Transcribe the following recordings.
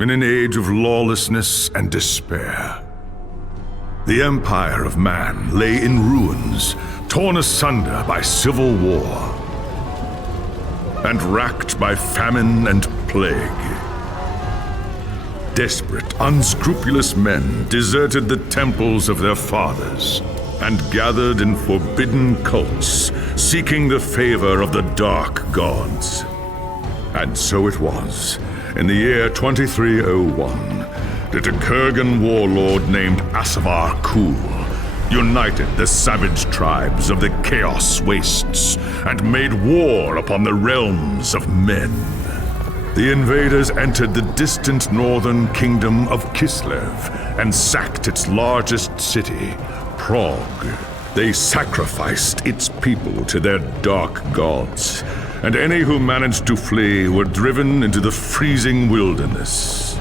in an age of lawlessness and despair. The empire of man lay in ruins, torn asunder by civil war, and racked by famine and plague. Desperate, unscrupulous men deserted the temples of their fathers and gathered in forbidden cults, seeking the favor of the dark gods. And so it was, in the year 2301, that a Kurgan warlord named Asavar Kul united the savage tribes of the Chaos Wastes and made war upon the realms of men. The invaders entered the distant northern kingdom of Kislev and sacked its largest city, Praag. They sacrificed its people to their dark gods, and any who managed to flee were driven into the freezing wilderness.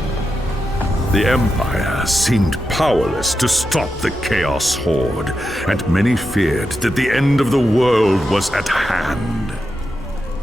The Empire seemed powerless to stop the Chaos Horde, and many feared that the end of the world was at hand.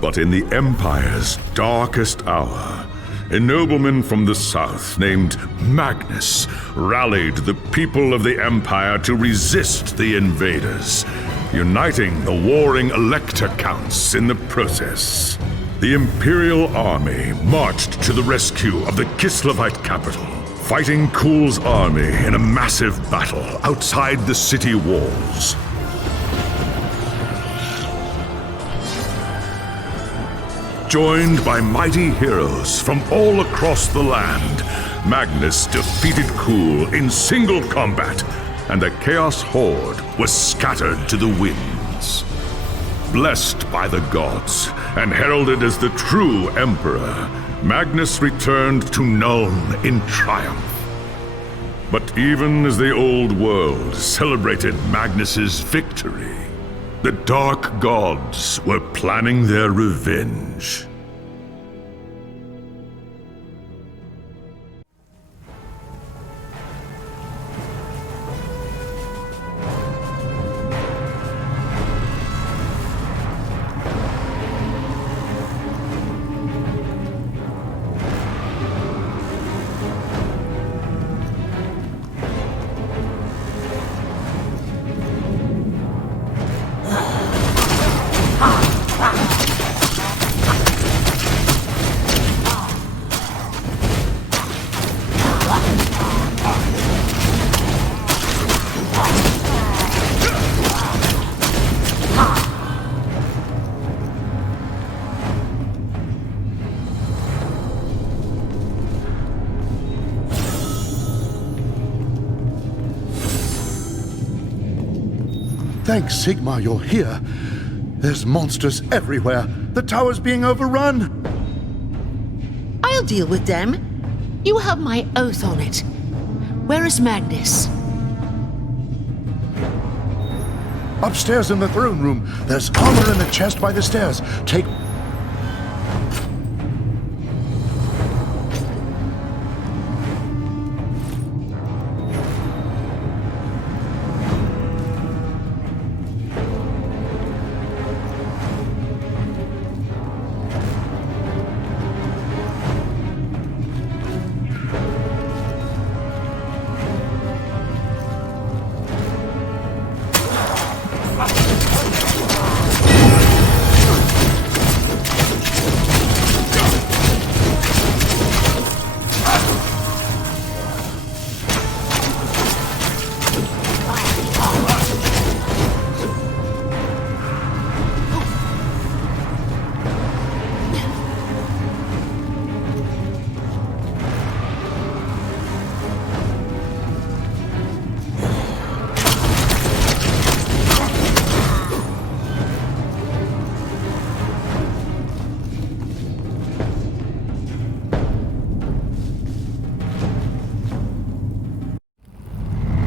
But in the Empire's darkest hour, a nobleman from the south named Magnus rallied the people of the Empire to resist the invaders, uniting the warring Elector Counts in the process. The Imperial Army marched to the rescue of the Kislevite capital, fighting Kul's army in a massive battle outside the city walls. Joined by mighty heroes from all across the land, Magnus defeated Kul in single combat, and the Chaos Horde was scattered to the winds. Blessed by the gods and heralded as the true Emperor, Magnus returned to Nuln in triumph. But even as the old world celebrated Magnus's victory, the dark gods were planning their revenge. Thanks, Sigmar, you're here. There's monsters everywhere. The tower's being overrun. I'll deal with them. You have my oath on it. Where is Magnus? Upstairs in the throne room. There's armor in a chest by the stairs. Take...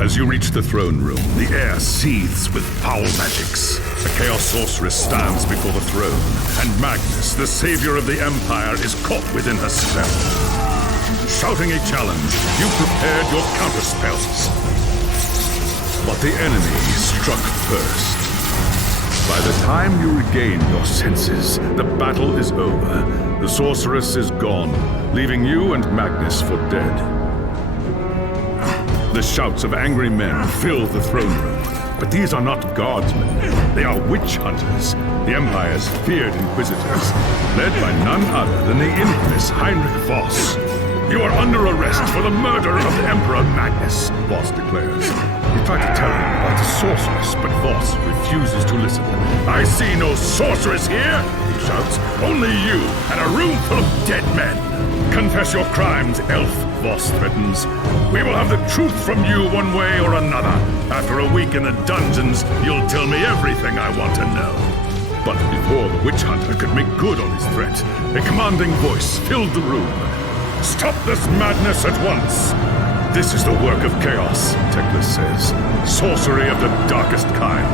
As you reach the throne room, the air seethes with foul magics. A Chaos Sorceress stands before the throne, and Magnus, the savior of the Empire, is caught within her spell. Shouting a challenge, you prepared your counterspells. But the enemy struck first. By the time you regain your senses, the battle is over. The sorceress is gone, leaving you and Magnus for dead. The shouts of angry men fill the throne room. But these are not guardsmen. They are witch hunters, the Empire's feared inquisitors, led by none other than the infamous Heinrich Voss. You are under arrest for the murder of Emperor Magnus, Voss declares. You try to tell him about the sorceress, but Voss refuses to listen. I see no sorceress here, he shouts. Only you and a room full of dead men. Confess your crimes, elf, Voss threatens. We will have the truth from you one way or another. After a week in the dungeons, you'll tell me everything I want to know. But before the witch hunter could make good on his threat, a commanding voice filled the room. Stop this madness at once! This is the work of chaos, Teclis says. Sorcery of the darkest kind.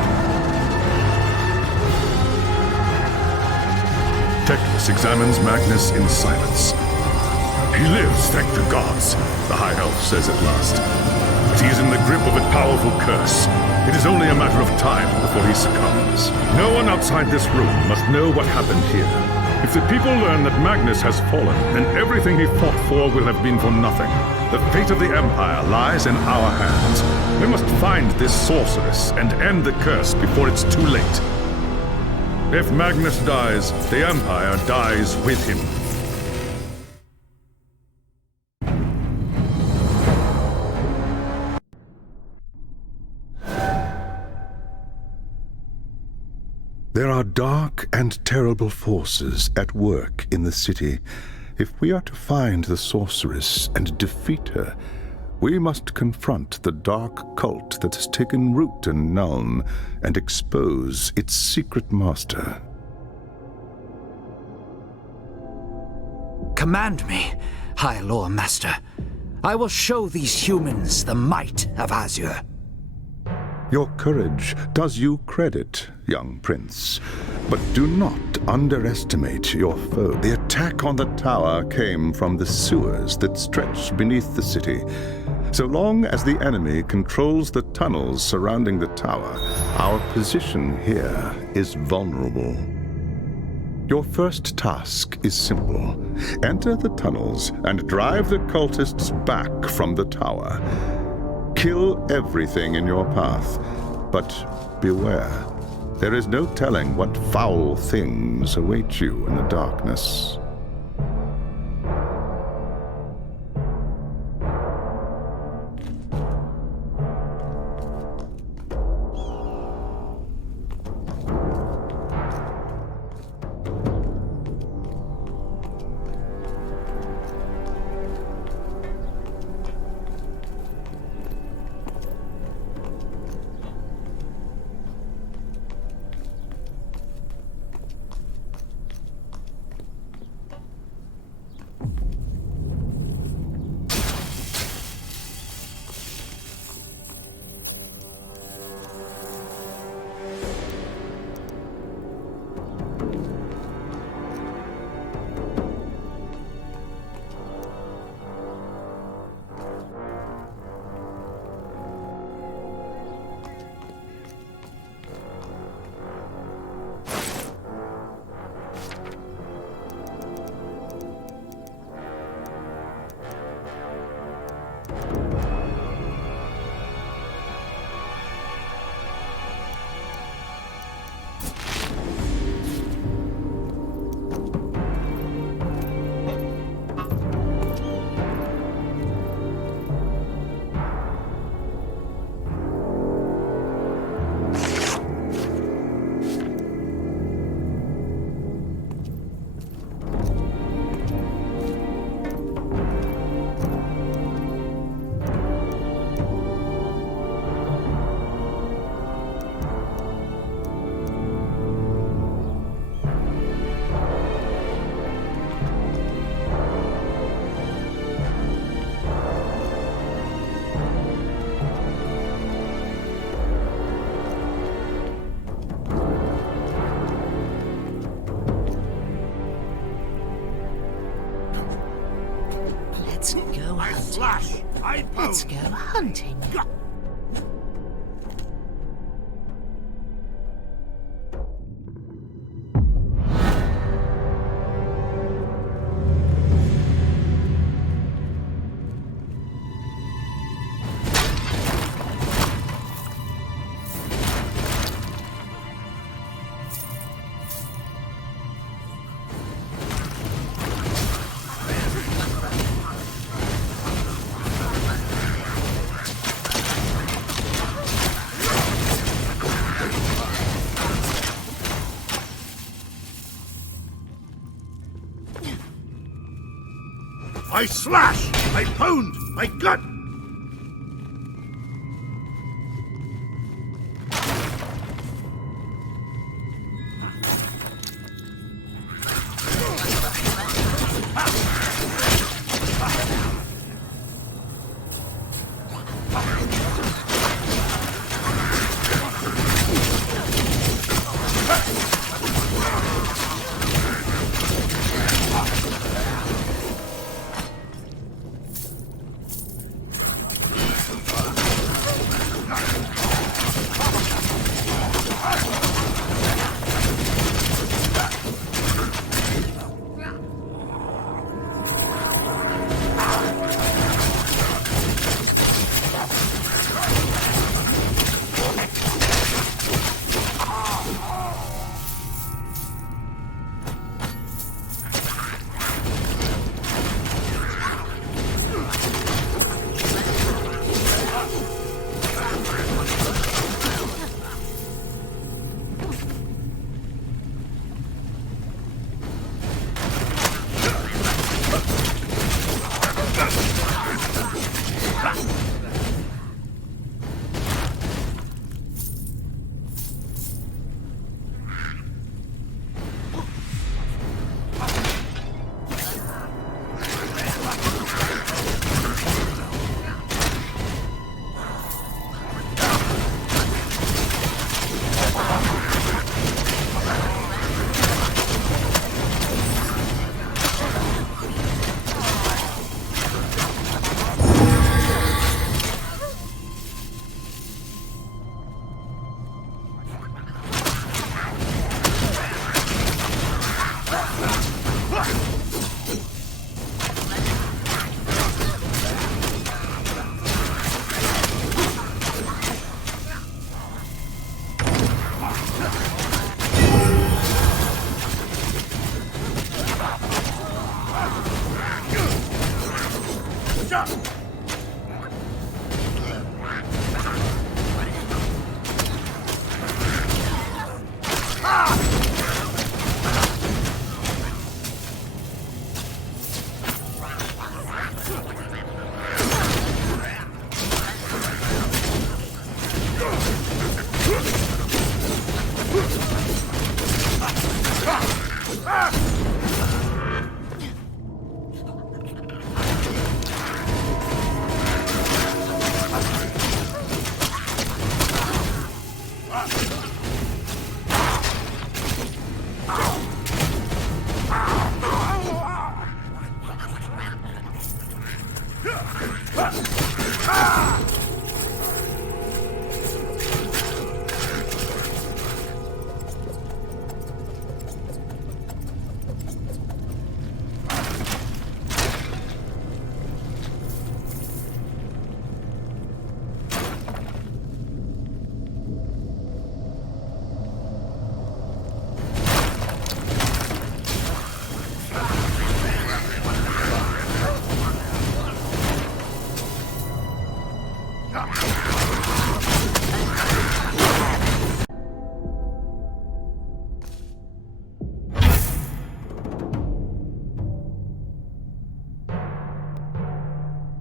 Teclis examines Magnus in silence. He lives, thank the gods, the High Elf says at last. But he is in the grip of a powerful curse. It is only a matter of time before he succumbs. No one outside this room must know what happened here. If the people learn that Magnus has fallen, then everything he fought for will have been for nothing. The fate of the Empire lies in our hands. We must find this sorceress and end the curse before it's too late. If Magnus dies, the Empire dies with him. There are dark and terrible forces at work in the city. If we are to find the sorceress and defeat her, we must confront the dark cult that has taken root in Nuln and expose its secret master. Command me, High Lore Master. I will show these humans the might of Azure. Your courage does you credit, young prince, but do not underestimate your foe. The attack on the tower came from the sewers that stretch beneath the city. So long as the enemy controls the tunnels surrounding the tower, our position here is vulnerable. Your first task is simple. Enter the tunnels and drive the cultists back from the tower. Kill everything in your path, but beware. There is no telling what foul things await you in the darkness. Let's go hunting. I slash! I pound! I gut!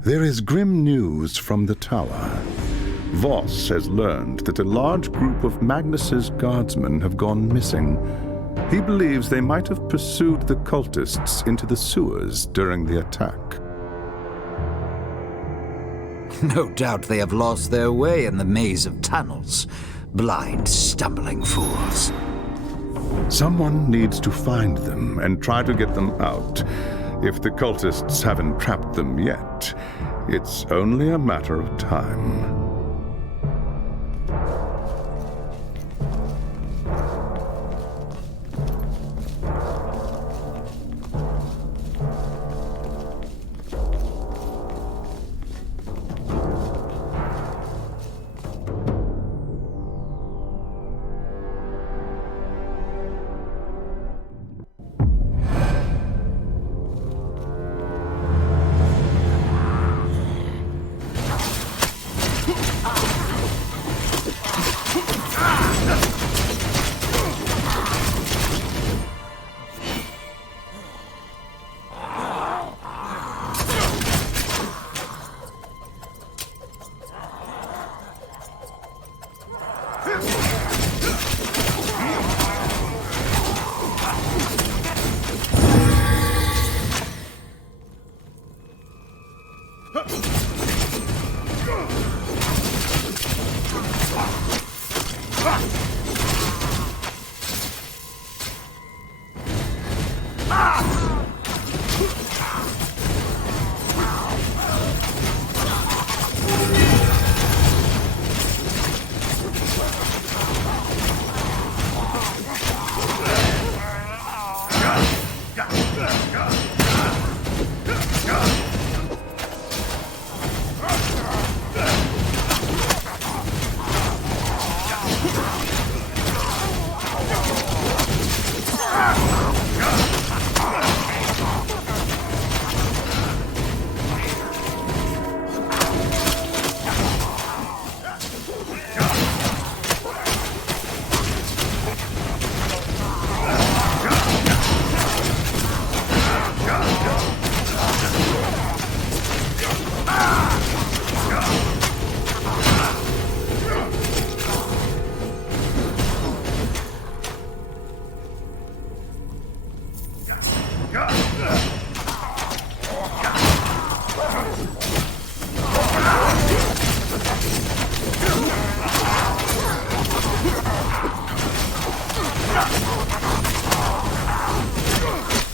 There is grim news from the tower. Voss has learned that a large group of Magnus's guardsmen have gone missing. He believes they might have pursued the cultists into the sewers during the attack. No doubt they have lost their way in the maze of tunnels. Blind, stumbling fools. Someone needs to find them and try to get them out. If the cultists haven't trapped them yet, it's only a matter of time.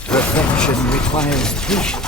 Perfection requires patience.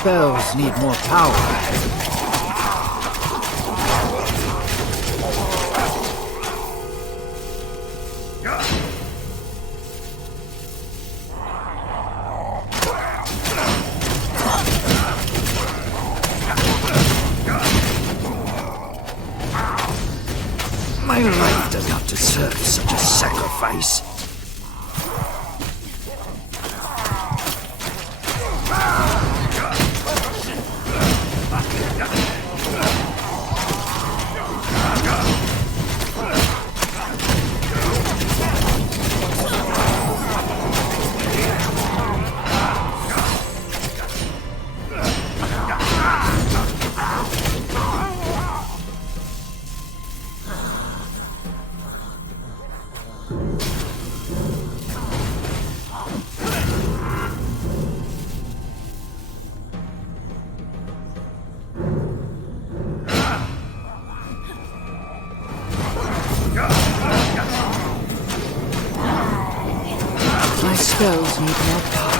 Spells need more power. My life does not deserve such a sacrifice. My spells need more power.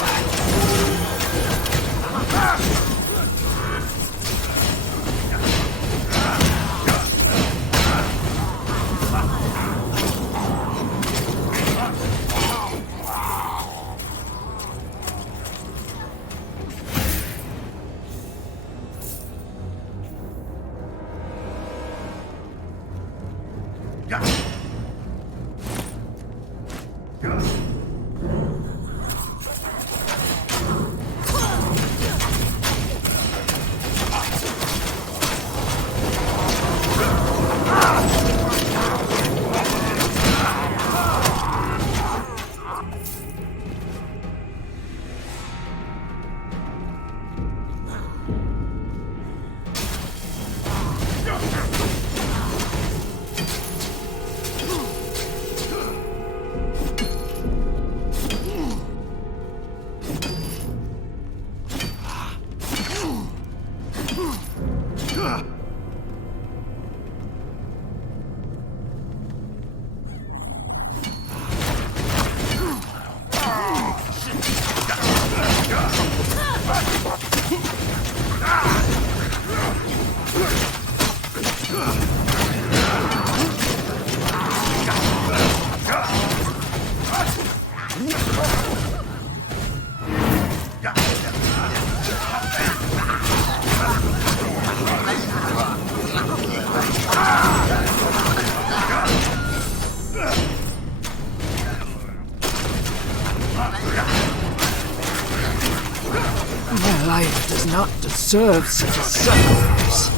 My life does not deserve such a sacrifice.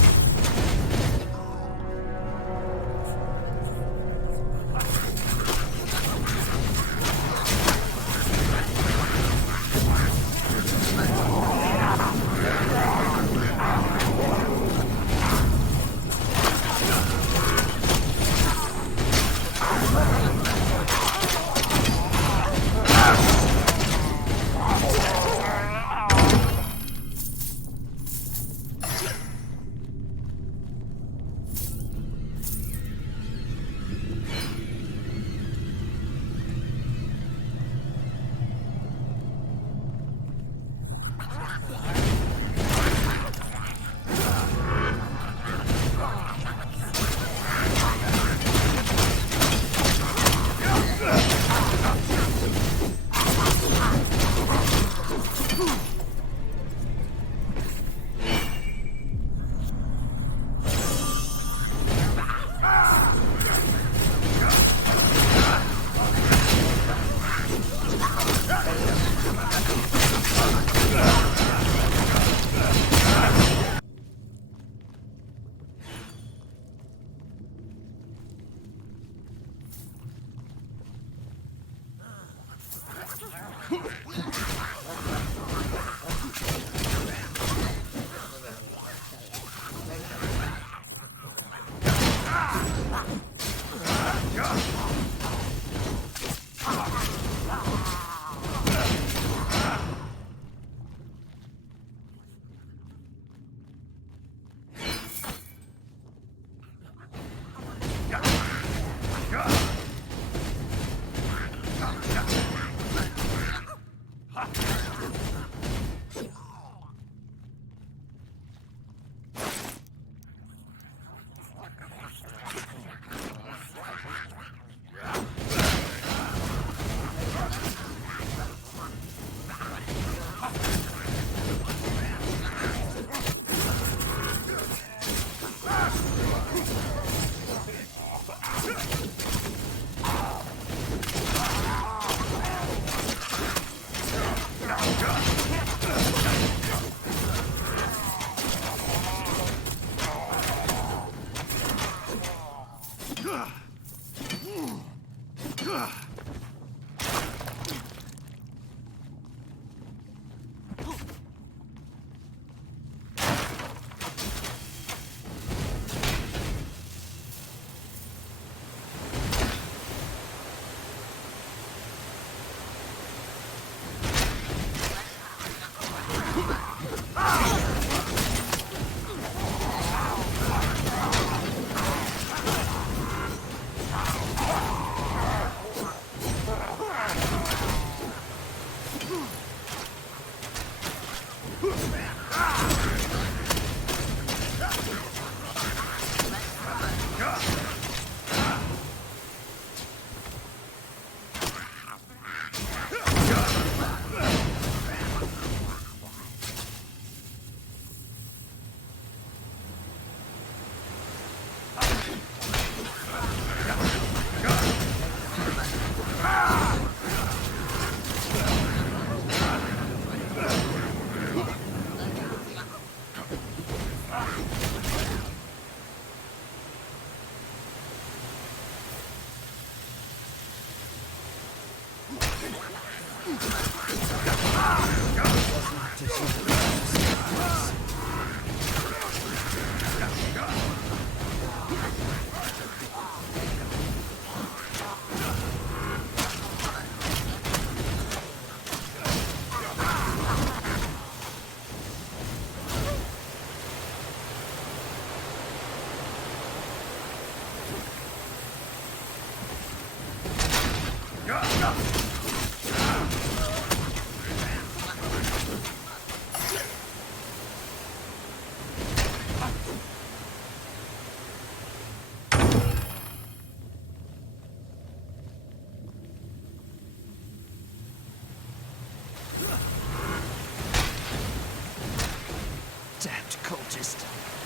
Damned cultist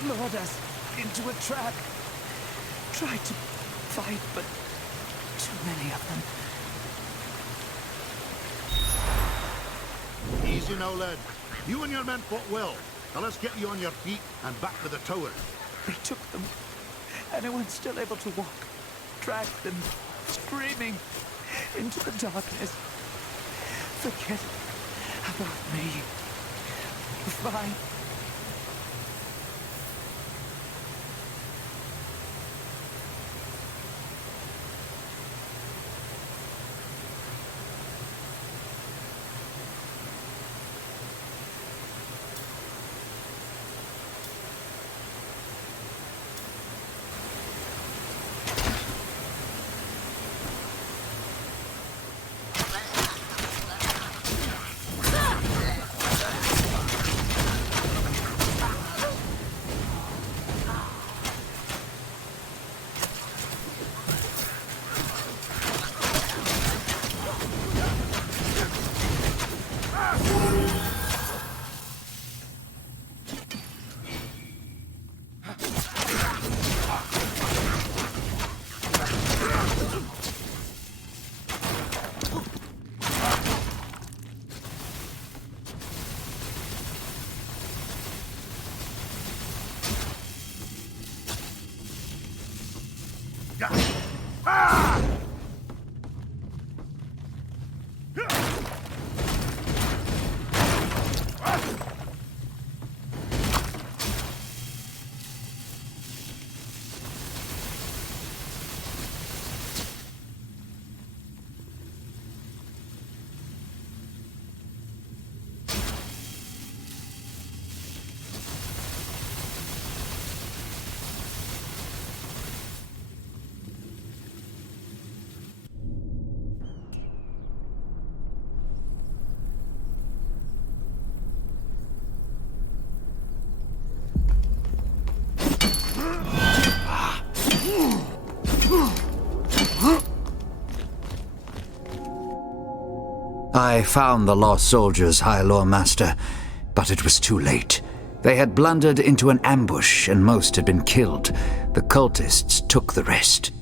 lured us into a trap. Tried to fight, but too many of them. Easy now, lad. You and your men fought well. Now let's get you on your feet and back to the tower. They took them. Anyone still able to walk dragged them, screaming, into the darkness. Forget about me. Fine. I found the lost soldiers, High Lord Master, but it was too late. They had blundered into an ambush and most had been killed. The cultists took the rest.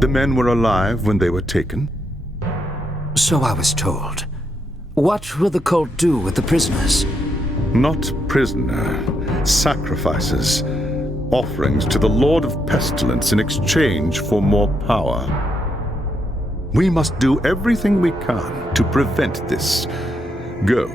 The men were alive when they were taken? So I was told. What will the cult do with the prisoners? Not prisoner, sacrifices, offerings to the Lord of Pestilence in exchange for more power. We must do everything we can to prevent this. Go.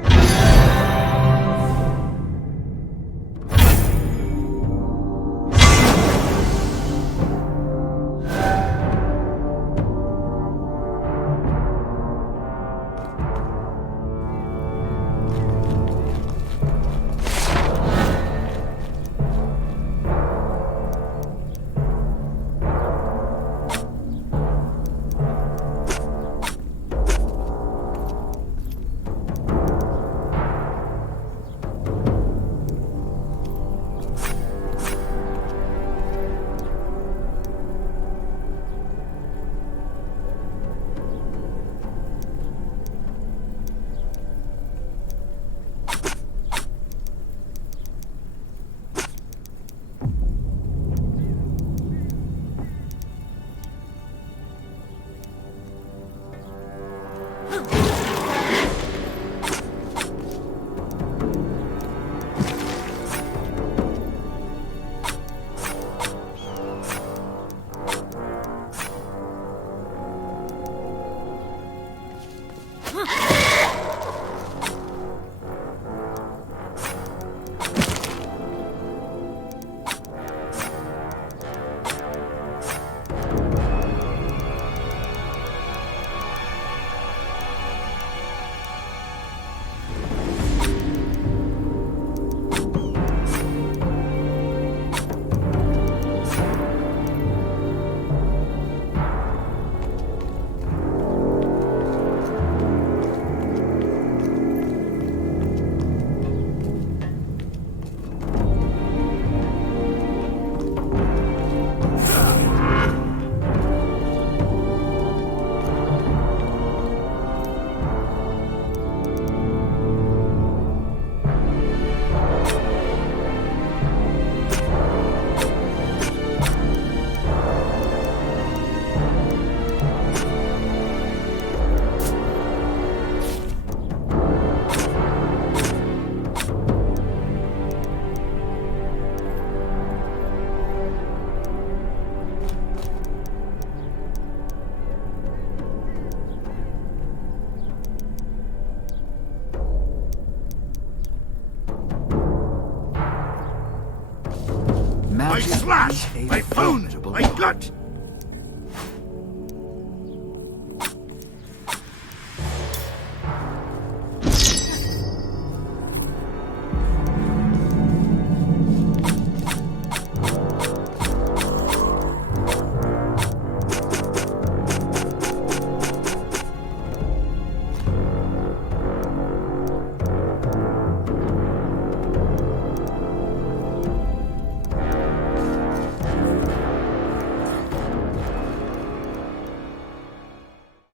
I slash, I bone, I gut,